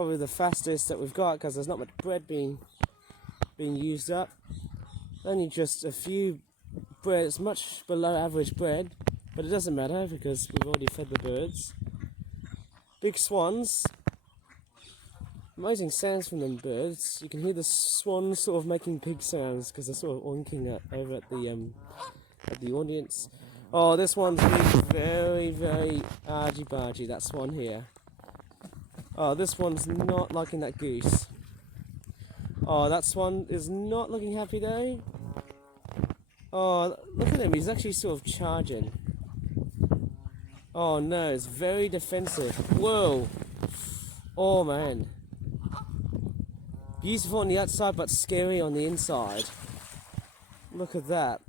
probably the fastest that we've got because there's not much bread being used up. Only just a few bread. It's much below average bread, but it doesn't matter because we've already fed the birds. Big swans. Amazing sounds from them birds. You can hear the swans sort of making pig sounds because they're sort of oinking over at the audience. Oh, this one's really very argy-bargy, that swan here. Oh, this one's not liking that goose. Oh, that swan is not looking happy though. Oh, look at him, he's actually sort of charging. Oh no, it's very defensive. Whoa! Oh man. Beautiful on the outside, but scary on the inside. Look at that.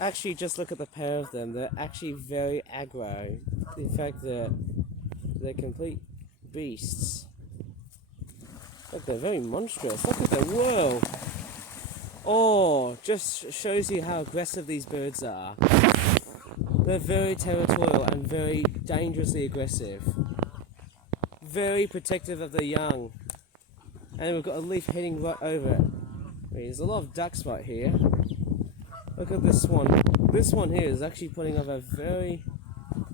Actually, just look at the pair of them. They're actually very aggro. In fact, they're complete beasts. Look, they're very monstrous. Look at them. Whoa! Oh, just shows you how aggressive these birds are. They're very territorial and very dangerously aggressive. Very protective of their young. And we've got a leaf heading right over it. There's a lot of ducks right here. Look at this one. This one here is actually putting up a very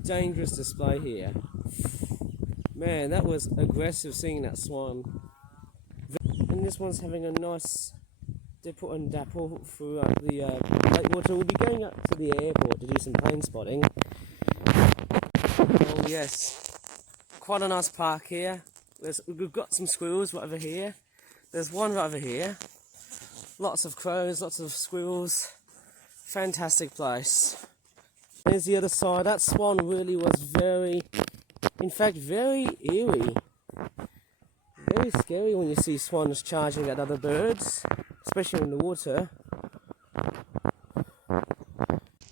dangerous display here. Man, that was aggressive seeing that swan. And this one's having a nice dipple and dapple through the lake water. We'll be going up to the airport to do some plane spotting. Oh yes. Quite a nice park here. We've got some squirrels right over here. There's one right over here. Lots of crows, lots of squirrels. Fantastic place. There's the other side. That swan really was very eerie. Very scary when you see swans charging at other birds, especially in the water.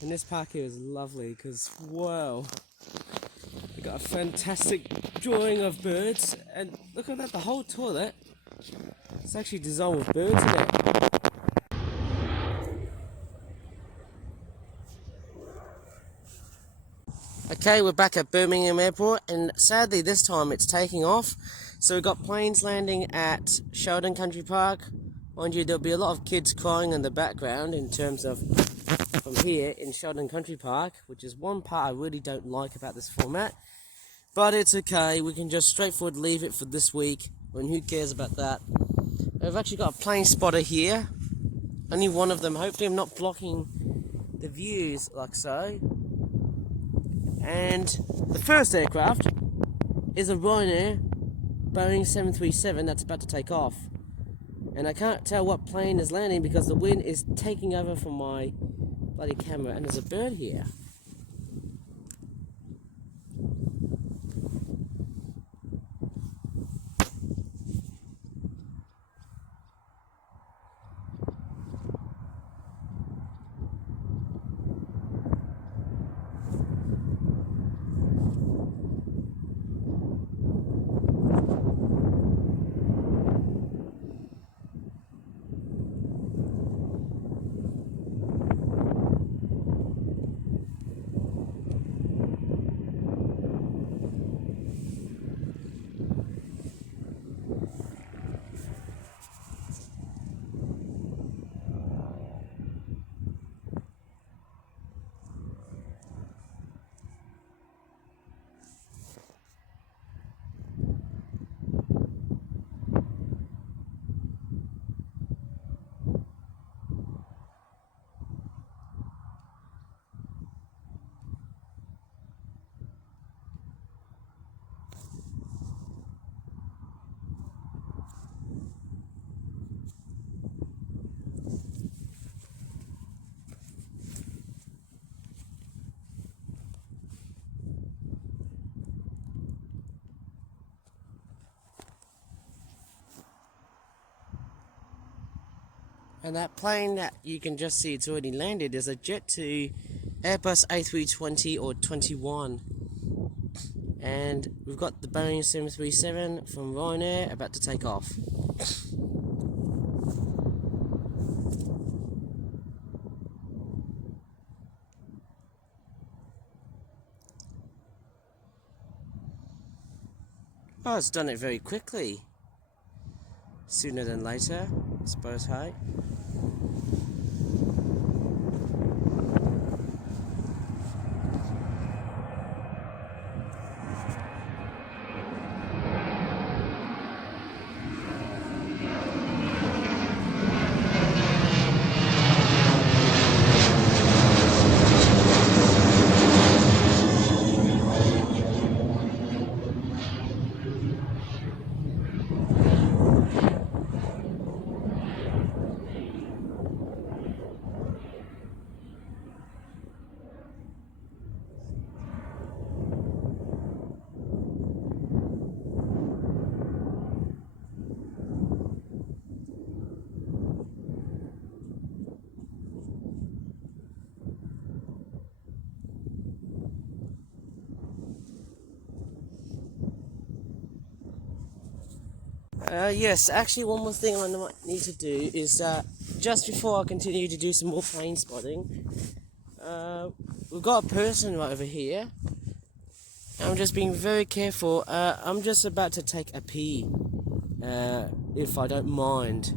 And this park here is lovely because, wow, we got a fantastic drawing of birds. And look at that, the whole toilet. It's actually designed with birds in it. Okay, we're back at Birmingham Airport, and sadly this time it's taking off. So we've got planes landing at Sheldon Country Park. Mind you, there'll be a lot of kids crying in the background in terms of from here in Sheldon Country Park, which is one part I really don't like about this format. But it's okay, we can just straightforward leave it for this week, and who cares about that. We've actually got a plane spotter here. Only one of them. Hopefully I'm not blocking the views like so. And the first aircraft is a Ryanair Boeing 737 that's about to take off. And I can't tell what plane is landing because the wind is taking over from my bloody camera, and there's a bird here. And that plane that you can just see it's already landed is a Jet2 Airbus A320 or 21. And we've got the Boeing 737 from Ryanair about to take off. Oh, it's done it very quickly. Sooner than later, I suppose, hey? Yes, actually one more thing I might need to do is just before I continue to do some more plane spotting, we've got a person right over here. I'm just being very careful. I'm just about to take a pee, if I don't mind.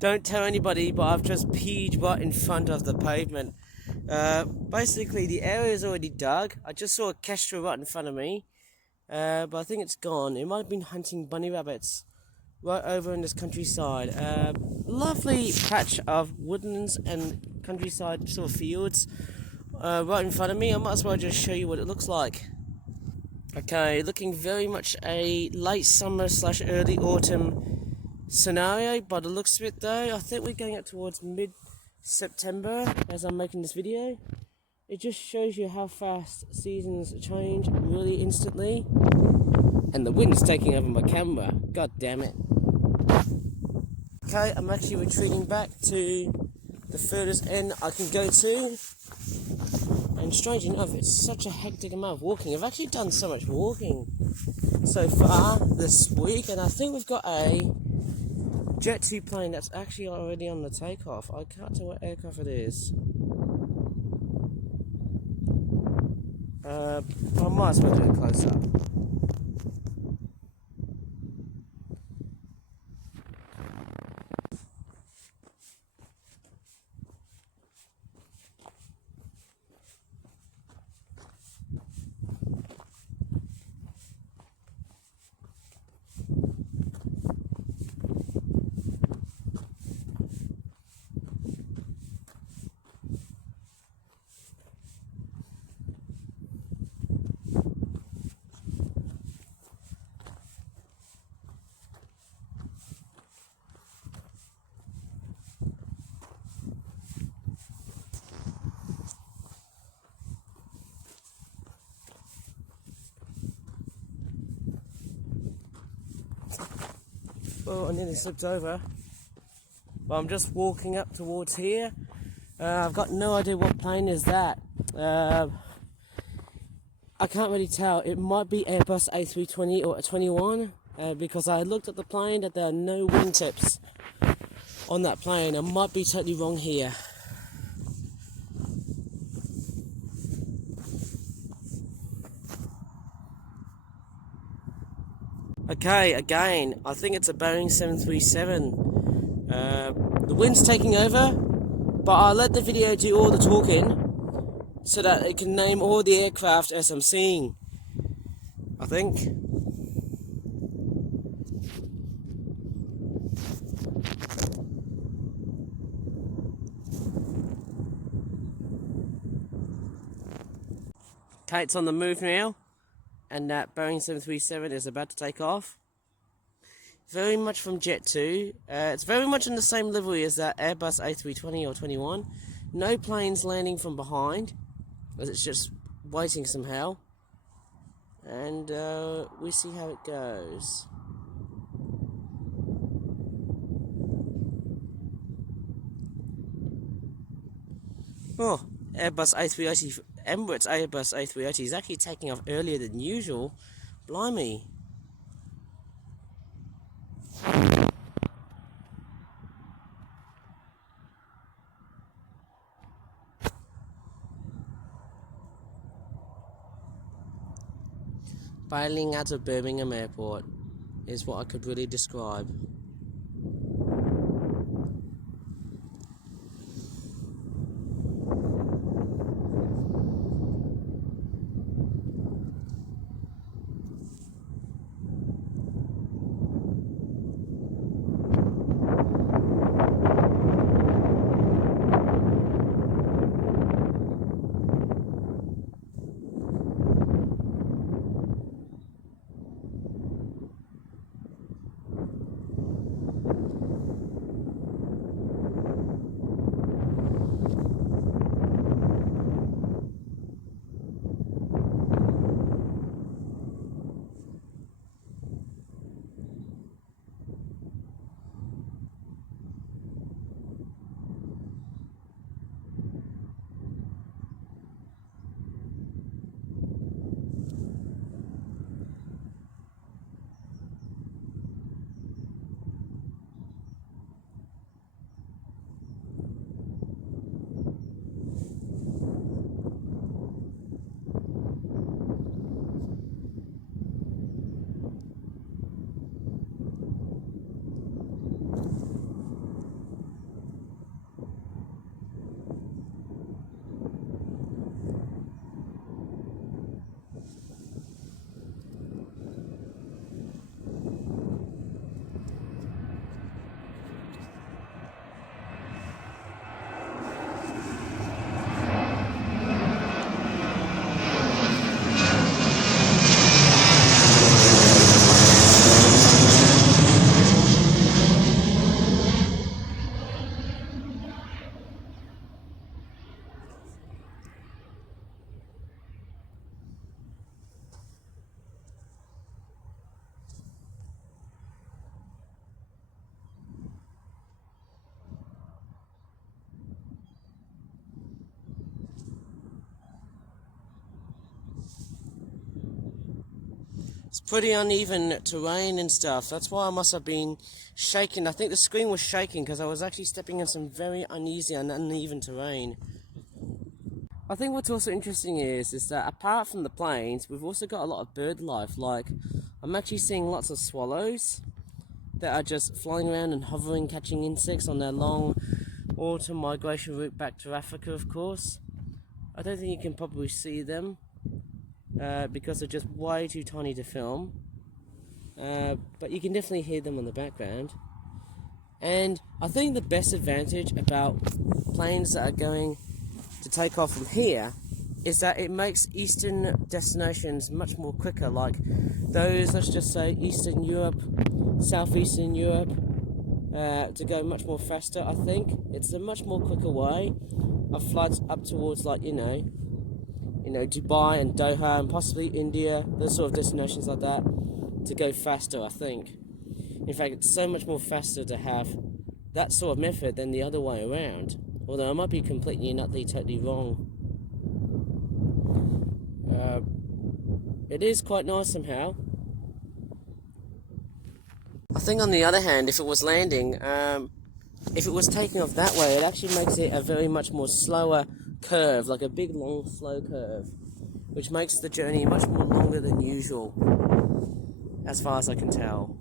Don't tell anybody, but I've just peed right in front of the pavement. Basically, the area is already dug. I just saw a kestrel right in front of me, but I think it's gone. It might have been hunting bunny rabbits right over in this countryside. Lovely patch of woodlands and countryside sort of fields right in front of me. I might as well just show you what it looks like. Okay, looking very much a late summer / early autumn scenario by the looks of it though. I think we're going up towards mid-September as I'm making this video. It just shows you how fast seasons change really instantly. And the wind's taking over my camera. God damn it. Okay, I'm actually retreating back to the furthest end I can go to. And strange enough, it's such a hectic amount of walking. I've actually done so much walking so far this week, and I think we've got a Jet 2 plane that's actually already on the takeoff. I can't tell what aircraft it is. I might as well do a close up. Oh, I nearly slipped over. But I'm just walking up towards here. I've got no idea what plane is that. I can't really tell. It might be Airbus A320 or a 21 because I looked at the plane that there are no wingtips on that plane. I might be totally wrong here. Okay, again, I think it's a Boeing 737. The wind's taking over, but I'll let the video do all the talking so that it can name all the aircraft as I'm seeing, I think. Okay, it's on the move now, and that Boeing 737 is about to take off. Very much from Jet 2. It's very much in the same livery as that Airbus A320 or 21. No planes landing from behind, as it's just waiting somehow. And we see how it goes. Oh, Airbus A380, Emirates Airbus A380 is actually taking off earlier than usual. Blimey. Bailing out of Birmingham Airport is what I could really describe. It's pretty uneven terrain and stuff. That's why I must have been shaking. I think the screen was shaking because I was actually stepping in some very uneasy and uneven terrain. I think what's also interesting is that apart from the planes, we've also got a lot of bird life. Like, I'm actually seeing lots of swallows that are just flying around and hovering, catching insects on their long autumn migration route back to Africa, of course. I don't think you can probably see them because they're just way too tiny to film. But you can definitely hear them in the background. And I think the best advantage about planes that are going to take off from here is that it makes eastern destinations much more quicker, like those, let's just say, Eastern Europe, Southeastern Europe, to go much more faster. I think it's a much more quicker way of flights up towards, like, you know, Dubai and Doha and possibly India, those sort of destinations like that, to go faster, I think. In fact, it's so much more faster to have that sort of method than the other way around. Although I might be completely and utterly totally wrong. It is quite nice somehow. I think on the other hand, if it was landing, if it was taking off that way, it actually makes it a very much more slower curve, like a big long slow curve, which makes the journey much more longer than usual, as far as I can tell.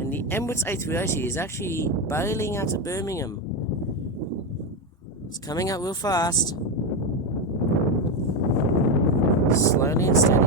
And the Emirates A380 is actually bailing out of Birmingham. It's coming up real fast. Slowly and steady.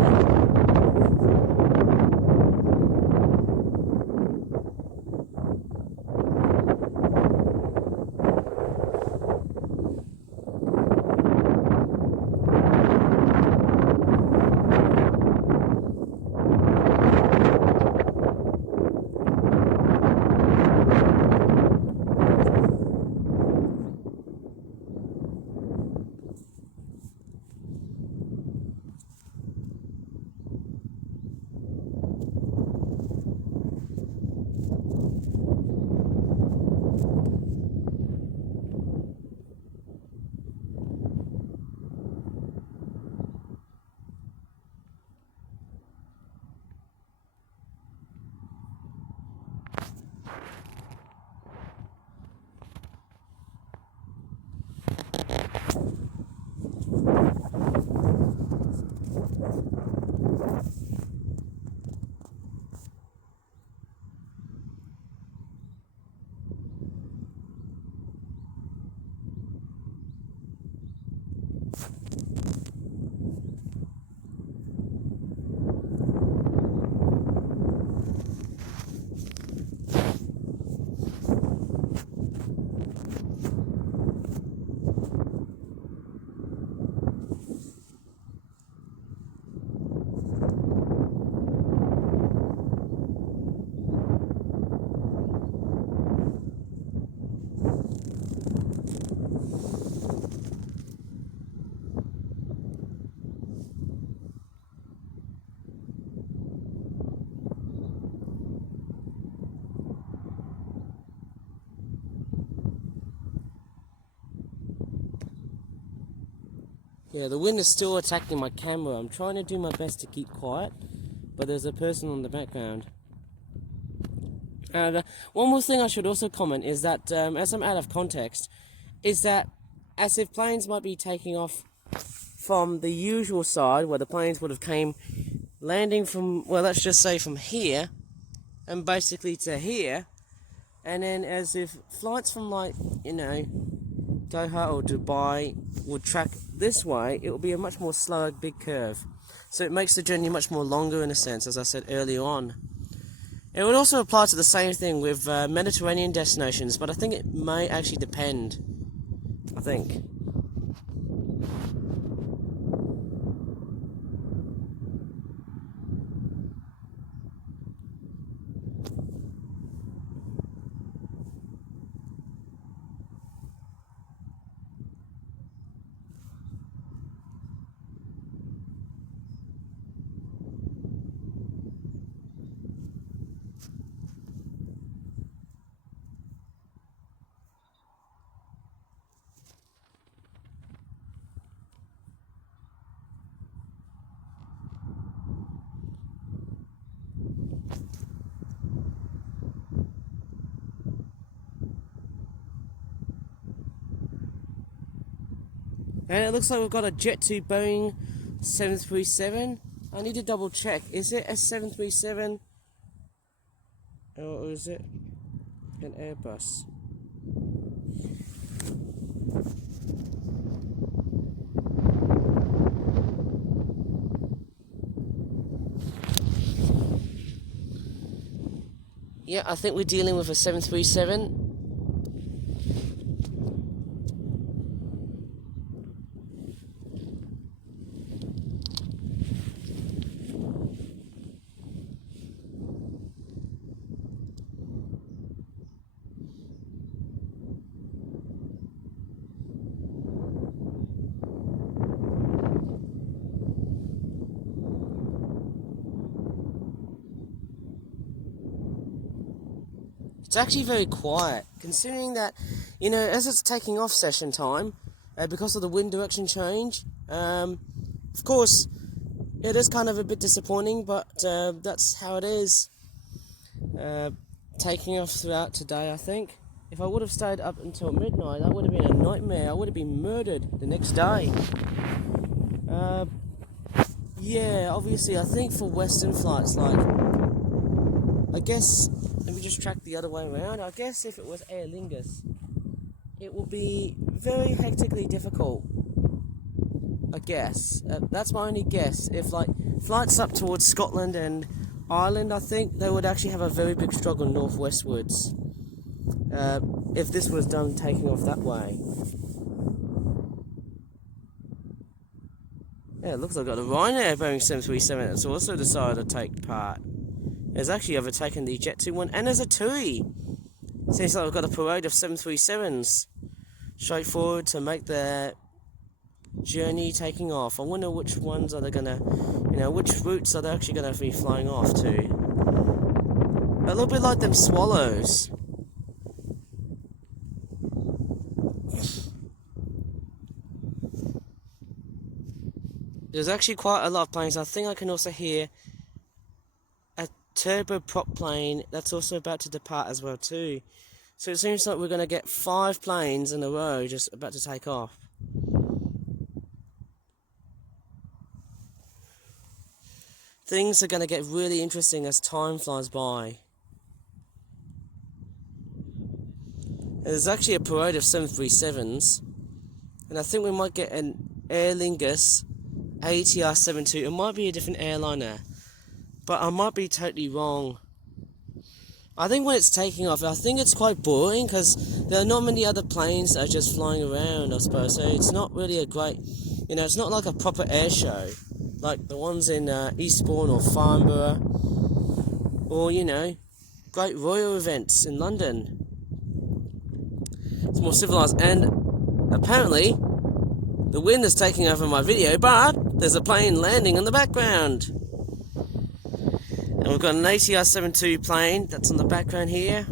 Yeah, the wind is still attacking my camera. I'm trying to do my best to keep quiet, but there's a person on the background. And one more thing I should also comment is that, as I'm out of context, is that as if planes might be taking off from the usual side, where the planes would have came landing from, well, let's just say from here, and basically to here, and then as if flights from, like, you know, Doha or Dubai would track this way, it will be a much more slower, big curve. So it makes the journey much more longer in a sense, as I said earlier on. It would also apply to the same thing with Mediterranean destinations, but I think it may actually depend. I think. And it looks like we've got a Jet2 Boeing 737. I need to double check. Is it a 737? Or is it an Airbus? Yeah, I think we're dealing with a 737. It's actually very quiet, considering that, you know, as it's taking off session time, because of the wind direction change, of course, it is kind of a bit disappointing, but that's how it is. Taking off throughout today, I think. If I would have stayed up until midnight, that would have been a nightmare. I would have been murdered the next day. Yeah, obviously, I think for Western flights, like, I guess, let me just track the other way around. I guess if it was Aer Lingus, it would be very hectically difficult. I guess. That's my only guess. If, like, flights up towards Scotland and Ireland, I think they would actually have a very big struggle northwestwards. If this was done taking off that way. Yeah, it looks like I've got a Ryanair Boeing 737 that's also decided to take part. It's actually overtaken the Jet2 one, and there's a TUI. Seems like we've got a parade of 737s straight forward to make their journey taking off. I wonder which ones are they gonna, you know, which routes are they actually gonna be flying off to? A little bit like them swallows. There's actually quite a lot of planes. I think I can also hear a turboprop plane that's also about to depart as well too. So it seems like we're going to get 5 planes in a row just about to take off. things are going to get really interesting as time flies by. There's actually a parade of 737s, and I think we might get an Aer Lingus ATR 72. It might be a different airliner, but I might be totally wrong. I think when it's taking off, I think it's quite boring because there are not many other planes that are just flying around, I suppose. So it's not really a great, it's not like a proper air show, like the ones in Eastbourne or Farnborough, or, great royal events in London. It's more civilized, and apparently the wind is taking over my video, but there's a plane landing in the background. And we've got an ATR 72 plane that's on the background here.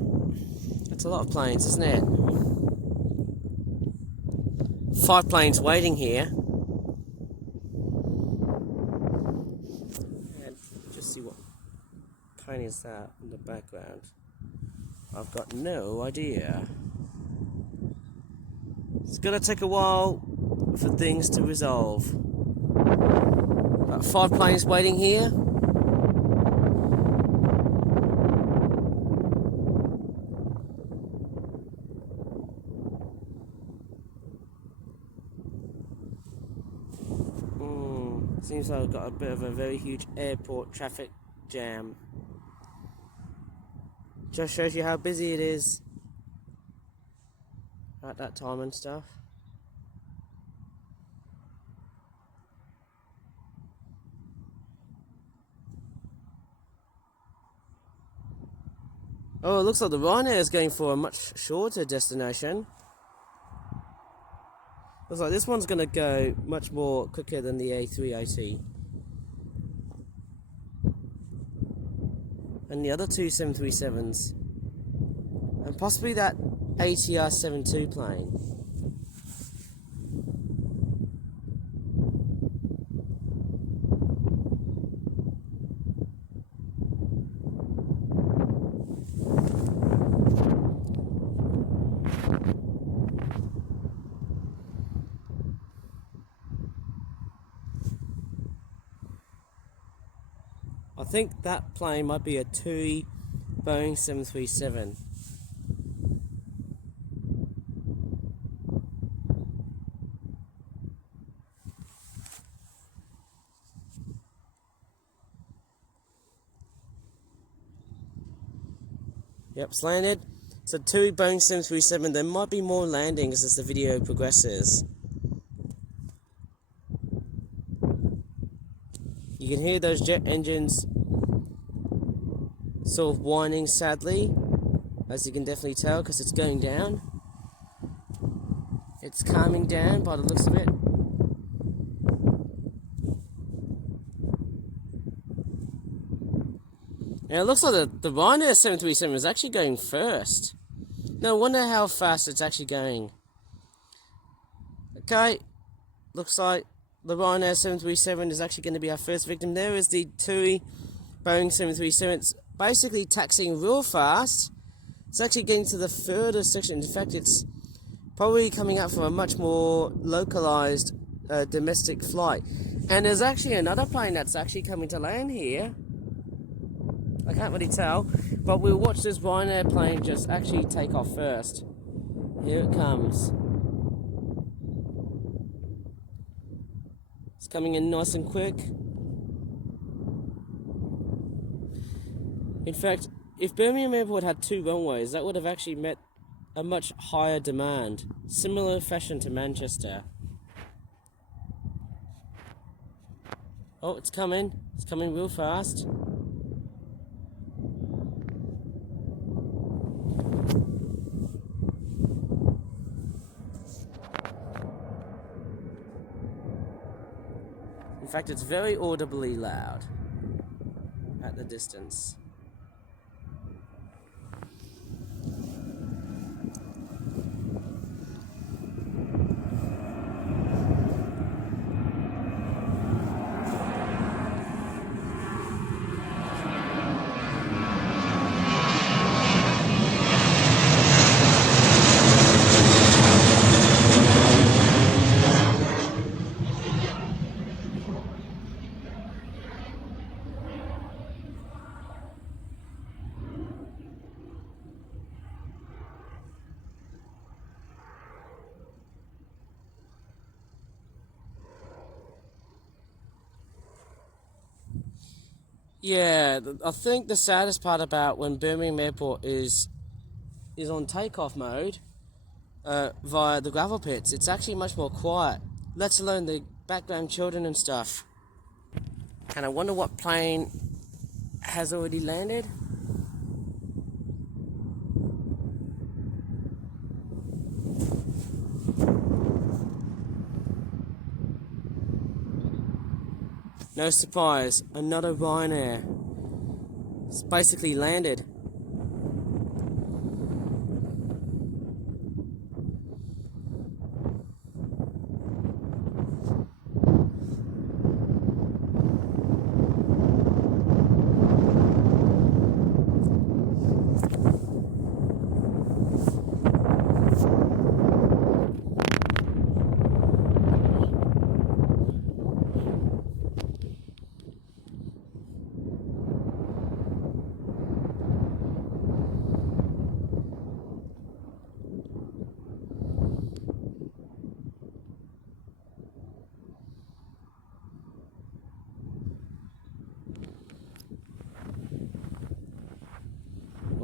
That's a lot of planes, isn't it? 5 planes waiting here. And just see what plane is that in the background. I've got no idea. It's gonna take a while for things to resolve. About 5 planes waiting here. Seems like I've got a bit of a very huge airport traffic jam. Just shows you how busy it is at that time and stuff. Oh, it looks like the Ryanair is going for a much shorter destination. Looks like this one's going to go much more quicker than the A380. And the other 2 737s. And possibly that ATR 72 plane. I think that plane might be a TUI Boeing 737. Yep, it's landed. It's a TUI Boeing 737. There might be more landings as the video progresses. You can hear those jet engines sort of whining sadly, as you can definitely tell, because it's going down. It's calming down by the looks of it. Now it looks like the Ryanair 737 is actually going first. No wonder how fast it's actually going. Okay, looks like the Ryanair 737 is actually going to be our first victim. There is the TUI Boeing 737. It's basically taxiing real fast. It's actually getting to the further section. In fact, it's probably coming up for a much more localized domestic flight. And there's actually another plane that's actually coming to land here. I can't really tell, but we'll watch this Ryanair plane just actually take off first. Here it comes. It's coming in nice and quick. In fact, if Birmingham Airport had 2 runways, that would have actually met a much higher demand. Similar fashion to Manchester. Oh, it's coming. It's coming real fast. In fact, it's very audibly loud at the distance. Yeah, I think the saddest part about when Birmingham Airport is on takeoff mode via the gravel pits, it's actually much more quiet, let alone the background children and stuff. And I wonder what plane has already landed. No surprise, another Ryanair. It's basically landed.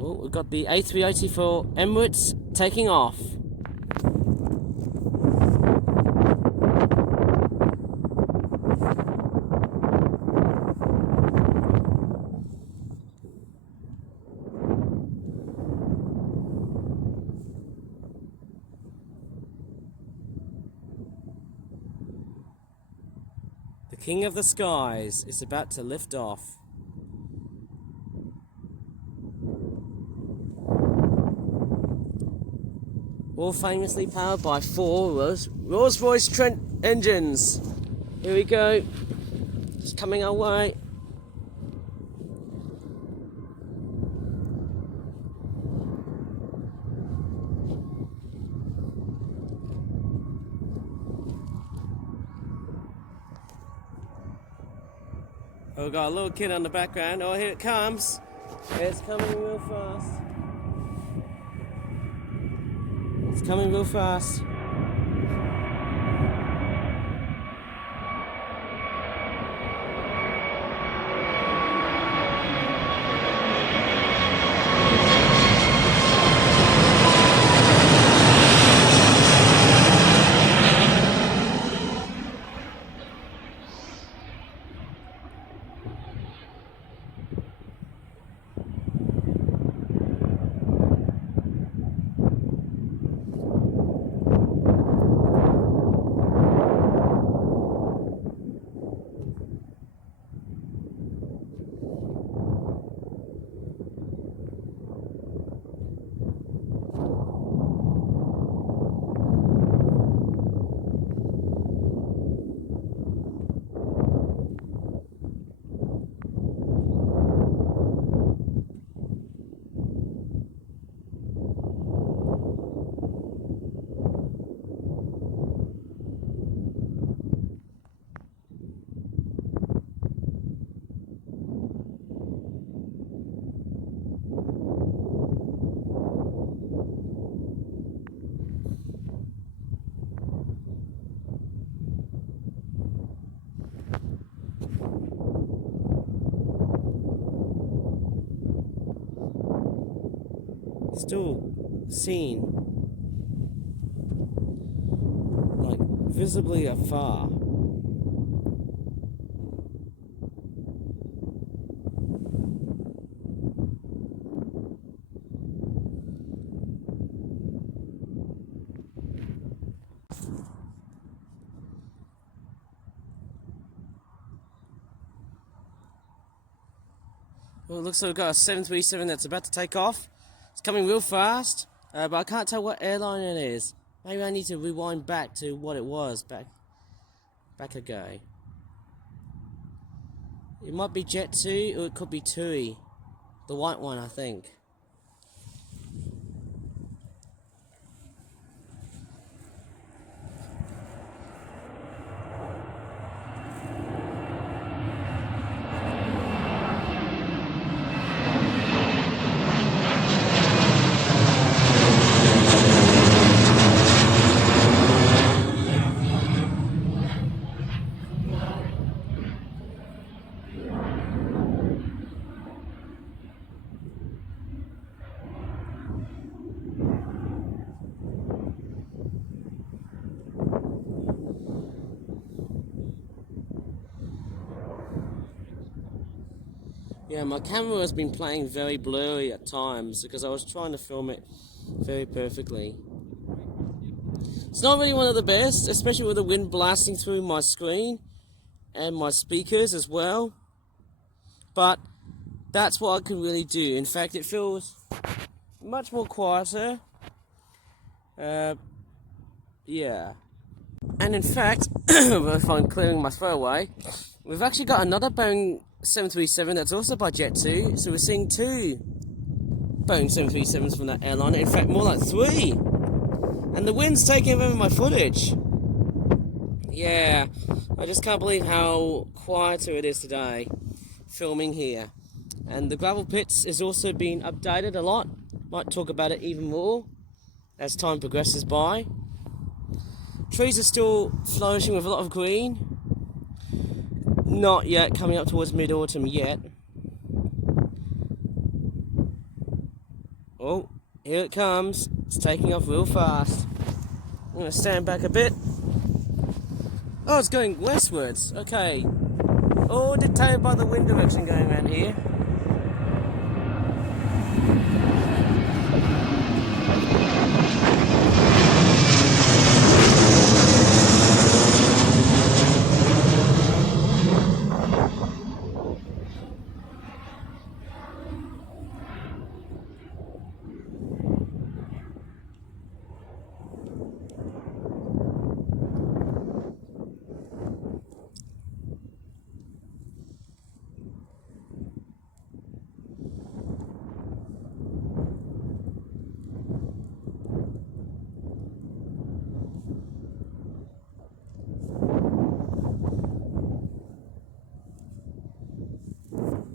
Oh, we've got the A380 for Emirates taking off. The King of the Skies is about to lift off. All famously powered by four Rolls-Royce Trent engines. Here we go. It's coming our way. Oh, we've got a little kid on the background. Oh, here it comes. It's coming real fast. It's coming real fast. Still seen, like, visibly afar. Well, it looks like we've got a 737 that's about to take off. It's coming real fast, but I can't tell what airline it is. Maybe I need to rewind back to what it was back ago. It might be Jet2 or it could be TUI, the white one, I think. Yeah, my camera has been playing very blurry at times because I was trying to film it very perfectly. It's not really one of the best, especially with the wind blasting through my screen and my speakers as well. But that's what I can really do. In fact, it feels much more quieter. Yeah. And in fact, if I'm clearing my throat away, we've actually got another Boeing 737 that's also by Jet2. So we're seeing two Boeing 737s from that airline. In fact, more like three. And the wind's taking over my footage. Yeah, I just can't believe how quieter it is today, filming here. And the gravel pits is also being updated a lot. Might talk about it even more as time progresses by. Trees are still flourishing with a lot of green. Not yet coming up towards mid-autumn yet. Oh, here it comes. It's taking off real fast. I'm going to stand back a bit. Oh, it's going westwards. Okay. Oh, dictated by the wind direction going around here.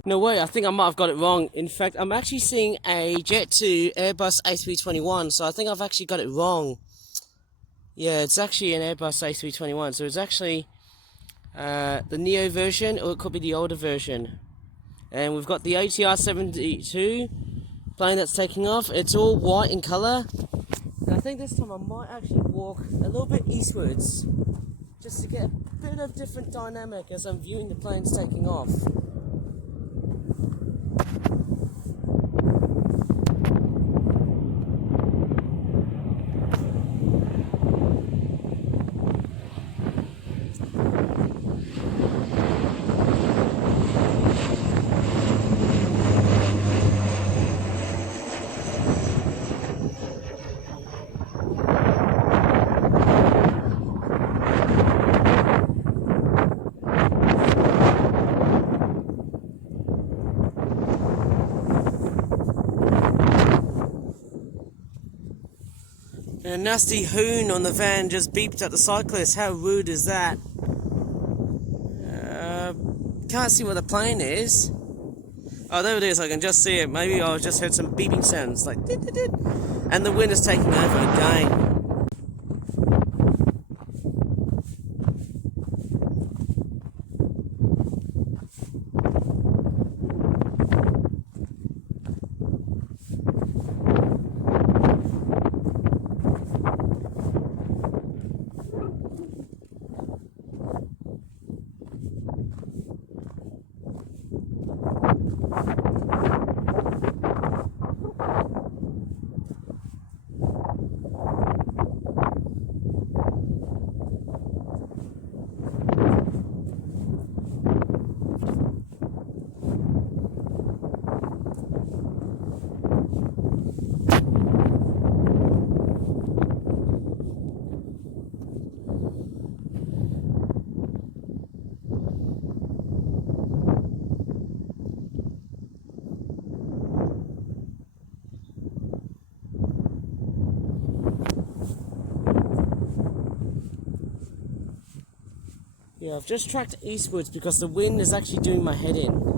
No way, I think I might have got it wrong. In fact, I'm actually seeing a Jet2 Airbus A321, so I think I've actually got it wrong. Yeah, it's actually an Airbus A321, so it's actually the Neo version, or it could be the older version. And we've got the ATR 72 plane that's taking off. It's all white in colour. And I think this time I might actually walk a little bit eastwards, just to get a bit of different dynamic as I'm viewing the planes taking off. And a nasty hoon on the van just beeped at the cyclist. How rude is that? Can't see what the plane is. Oh, there it is. I can just see it. Maybe I just heard some beeping sounds, like dit, dit, dit. And the wind is taking over again. Yeah, I've just tracked eastwards because the wind is actually doing my head in.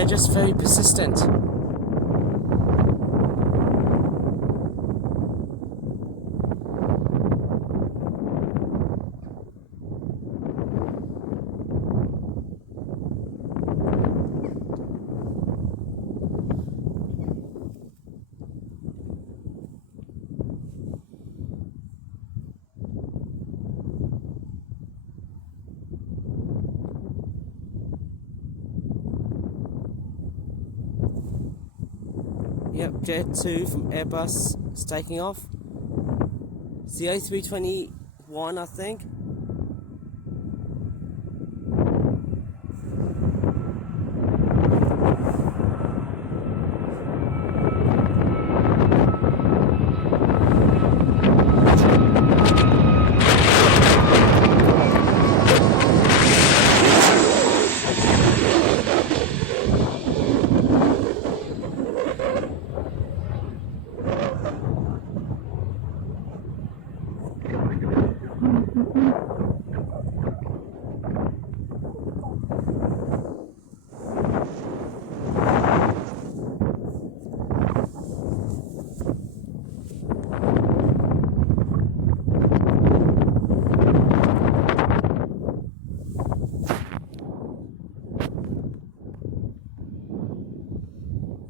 They're just very persistent. Yep, Jet 2 from Airbus is taking off. It's the A321, I think.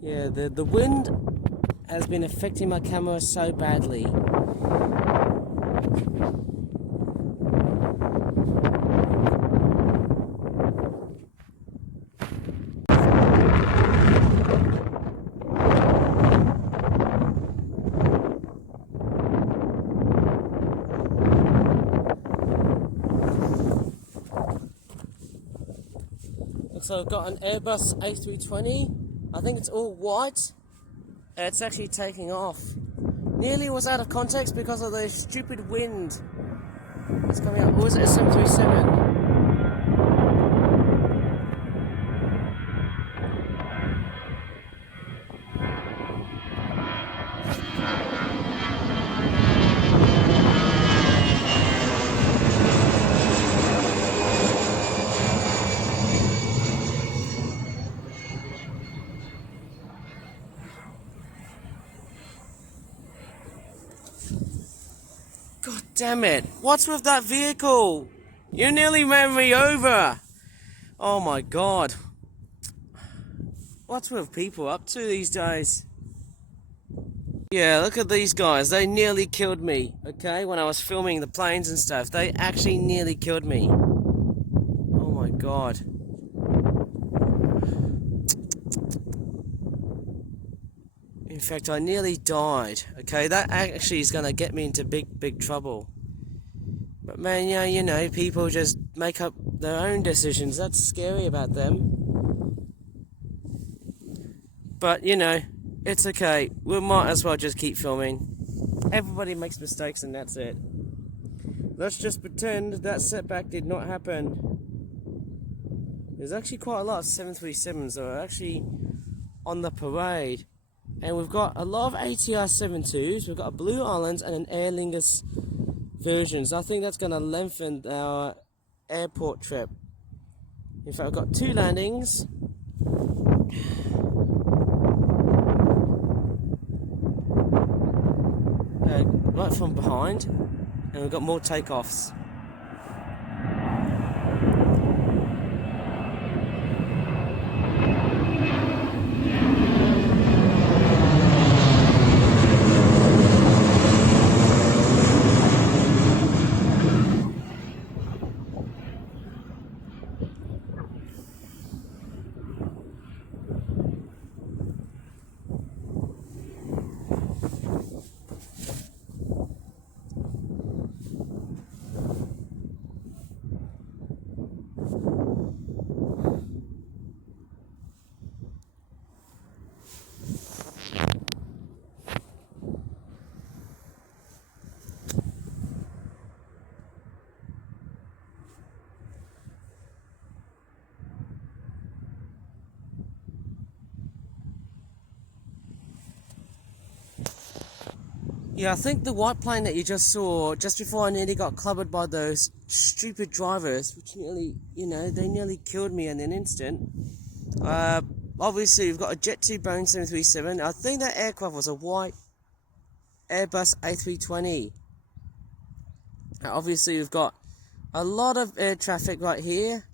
Yeah, the wind has been affecting my camera so badly. So I've got an Airbus A320. I think it's all white. It's actually taking off. Nearly was out of context because of the stupid wind. It's coming out. Or was it a 737? God damn it. What's with that vehicle? You nearly ran me over. Oh my god. What's with people up to these days? Yeah, look at these guys. They nearly killed me, okay? When I was filming the planes and stuff. They actually nearly killed me. Oh my god. In fact, I nearly died. Okay, that actually is going to get me into big trouble. But man, yeah, you know, people just make up their own decisions. That's scary about them. But, you know, it's okay. We might as well just keep filming. Everybody makes mistakes and that's it. Let's just pretend that setback did not happen. There's actually quite a lot of 737s that are actually on the parade. And we've got a lot of ATR 72s, we've got a Blue Islands and an Aer Lingus versions. I think that's going to lengthen our airport trip. In fact, I've got 2 landings. Right from behind. And we've got more takeoffs. Yeah, I think the white plane that you just saw, just before I nearly got clobbered by those stupid drivers, which nearly, you know, they nearly killed me in an instant. Obviously, we've got a Jet 2 Boeing 737. I think that aircraft was a white Airbus A320. Obviously, we've got a lot of air traffic right here,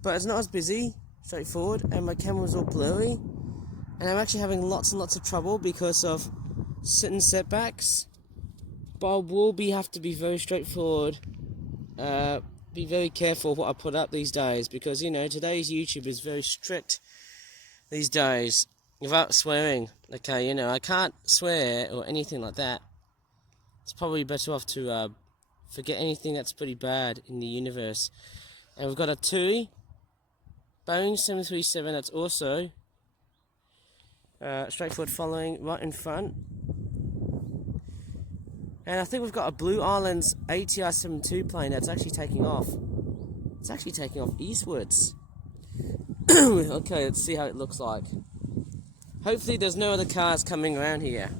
but it's not as busy, straightforward, and my camera's all blurry. And I'm actually having lots and lots of trouble because of certain setbacks. But I will have to be very straightforward. Be very careful what I put up these days, because, you know, today's YouTube is very strict these days, without swearing. Okay, you know, I can't swear or anything like that. It's probably better off to forget anything that's pretty bad in the universe. And we've got a TUI Boeing 737 that's also straightforward following right in front. And I think we've got a Blue Islands ATR 72 plane that's actually taking off. It's actually taking off eastwards. Okay, let's see how it looks like. Hopefully there's no other cars coming around here.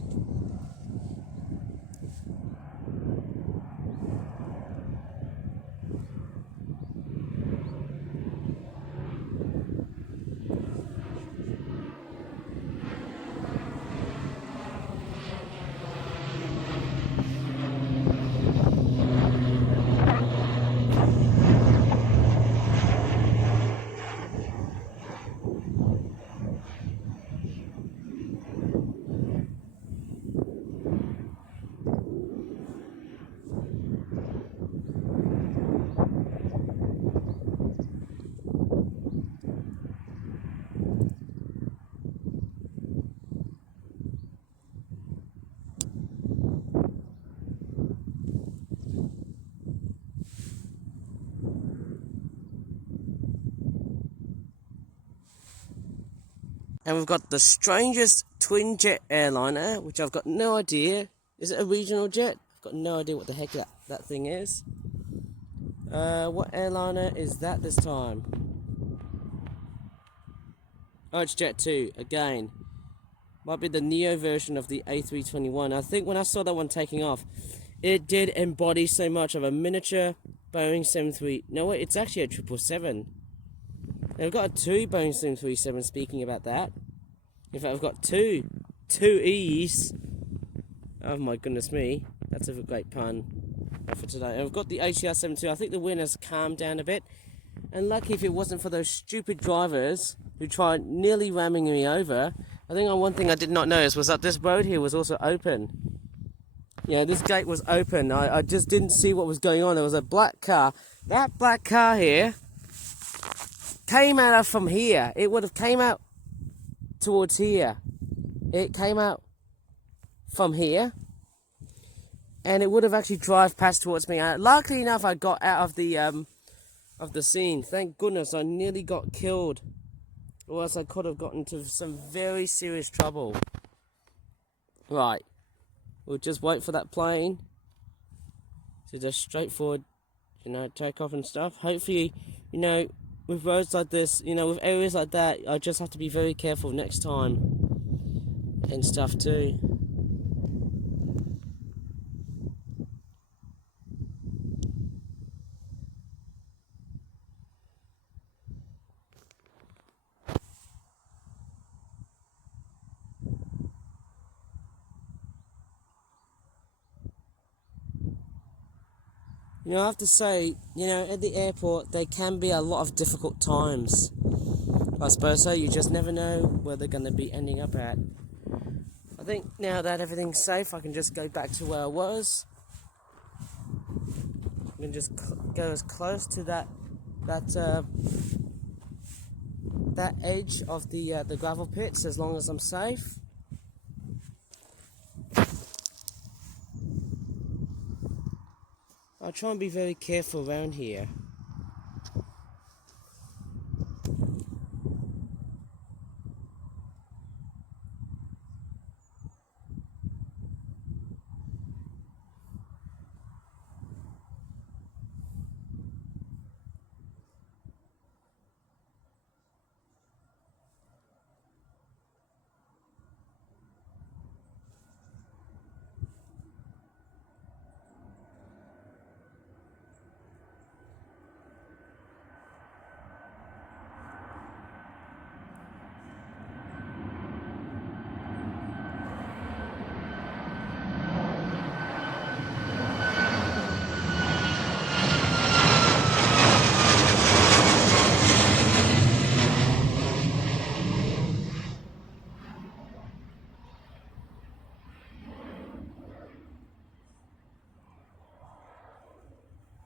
And we've got the strangest twin jet airliner, which I've got no idea. Is it a regional jet? I've got no idea what the heck that thing is. What airliner is that this time? Oh, it's Jet 2, again. Might be the Neo version of the A321. I think when I saw that one taking off, it did embody so much of a miniature Boeing 73. No, wait, it's actually a 777. Now, we've got a TUI Boeing 737, speaking about that. In fact, we've got two E's. Oh my goodness me. That's a great pun for today. And we've got the ATR 72. I think the wind has calmed down a bit. And lucky if it wasn't for those stupid drivers who tried nearly ramming me over. I think one thing I did not notice was that this road here was also open. Yeah, this gate was open. I just didn't see what was going on. There was a black car. That black car here came out from here. It would have came out towards here. It came out from here, and it would have actually drive past towards me. Luckily enough, I got out of the scene. Thank goodness, I nearly got killed, or else I could have gotten into some very serious trouble. Right, we'll just wait for that plane to just straightforward, you know, take off and stuff. Hopefully, you know, with roads like this, you know, with areas like that, I just have to be very careful next time and stuff too. You know, I have to say, you know, at the airport, there can be a lot of difficult times. I suppose so. You just never know where they're going to be ending up at. I think now that everything's safe, I can just go back to where I was. I can just go as close to that edge of the gravel pits as long as I'm safe. I'll try and be very careful around here.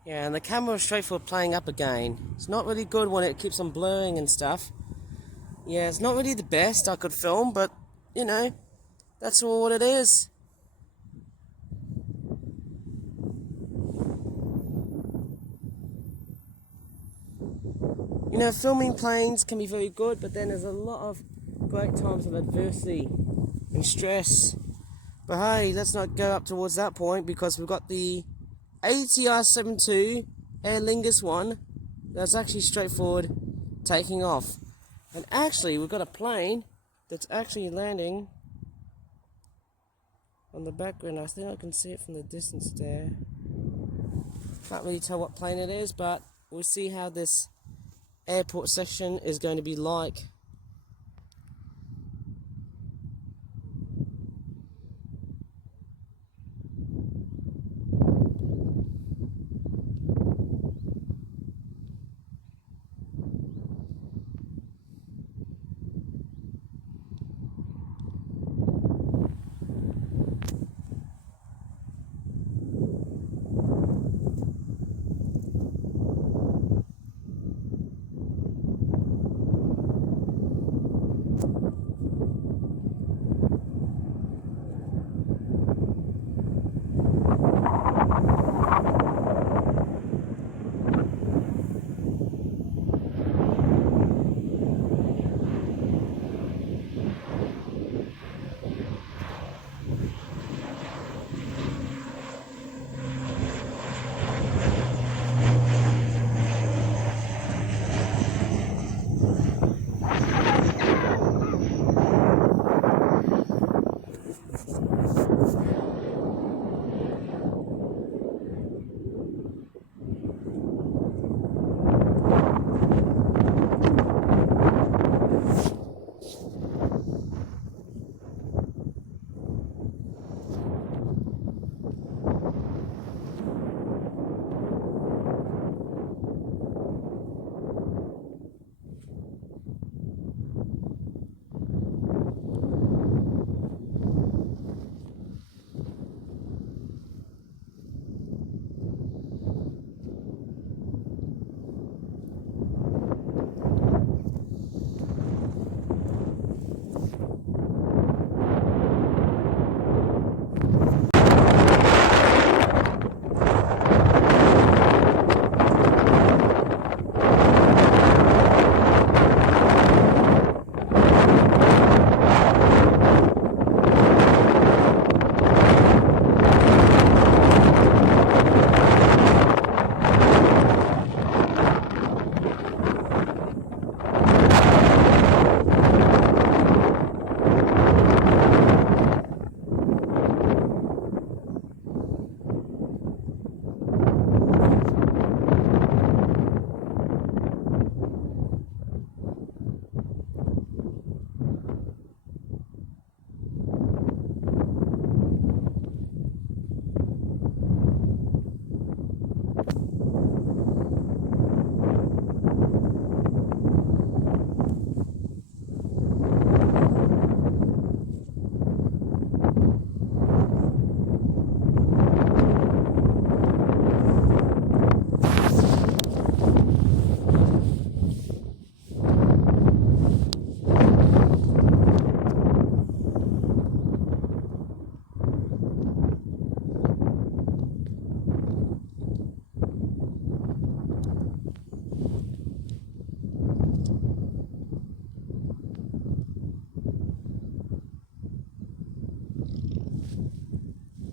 Yeah, and the camera is straight for playing up again. It's not really good when it keeps on blurring and stuff. Yeah, it's not really the best I could film, but, you know, that's all what it is. You know, filming planes can be very good, but then there's a lot of great times of adversity and stress. But hey, let's not go up towards that point, because we've got the ATR 72 Aer Lingus one that's actually straightforward taking off. And actually, we've got a plane that's actually landing on the background. I think I can see it from the distance there. Can't really tell what plane it is, but we'll see how this airport section is going to be like.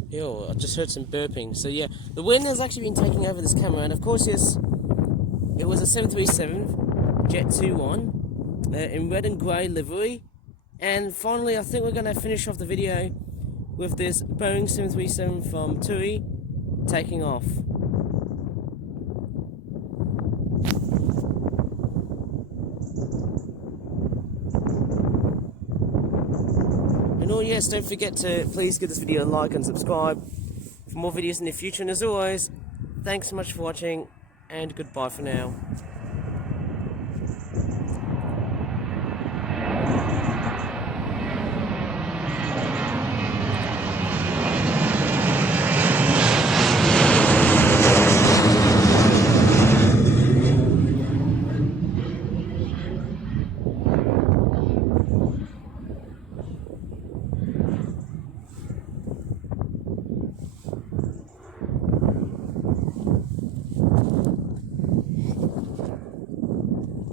Ew, I just heard some burping. So yeah, the wind has actually been taking over this camera, and of course, yes, it was a 737 Jet 21 in red and grey livery. And finally, I think we're going to finish off the video with this Boeing 737 from TUI taking off. And oh yes, don't forget to please give this video a like and subscribe for more videos in the future. And as always, thanks so much for watching, and goodbye for now.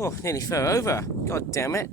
Oh, nearly fell over. God damn it.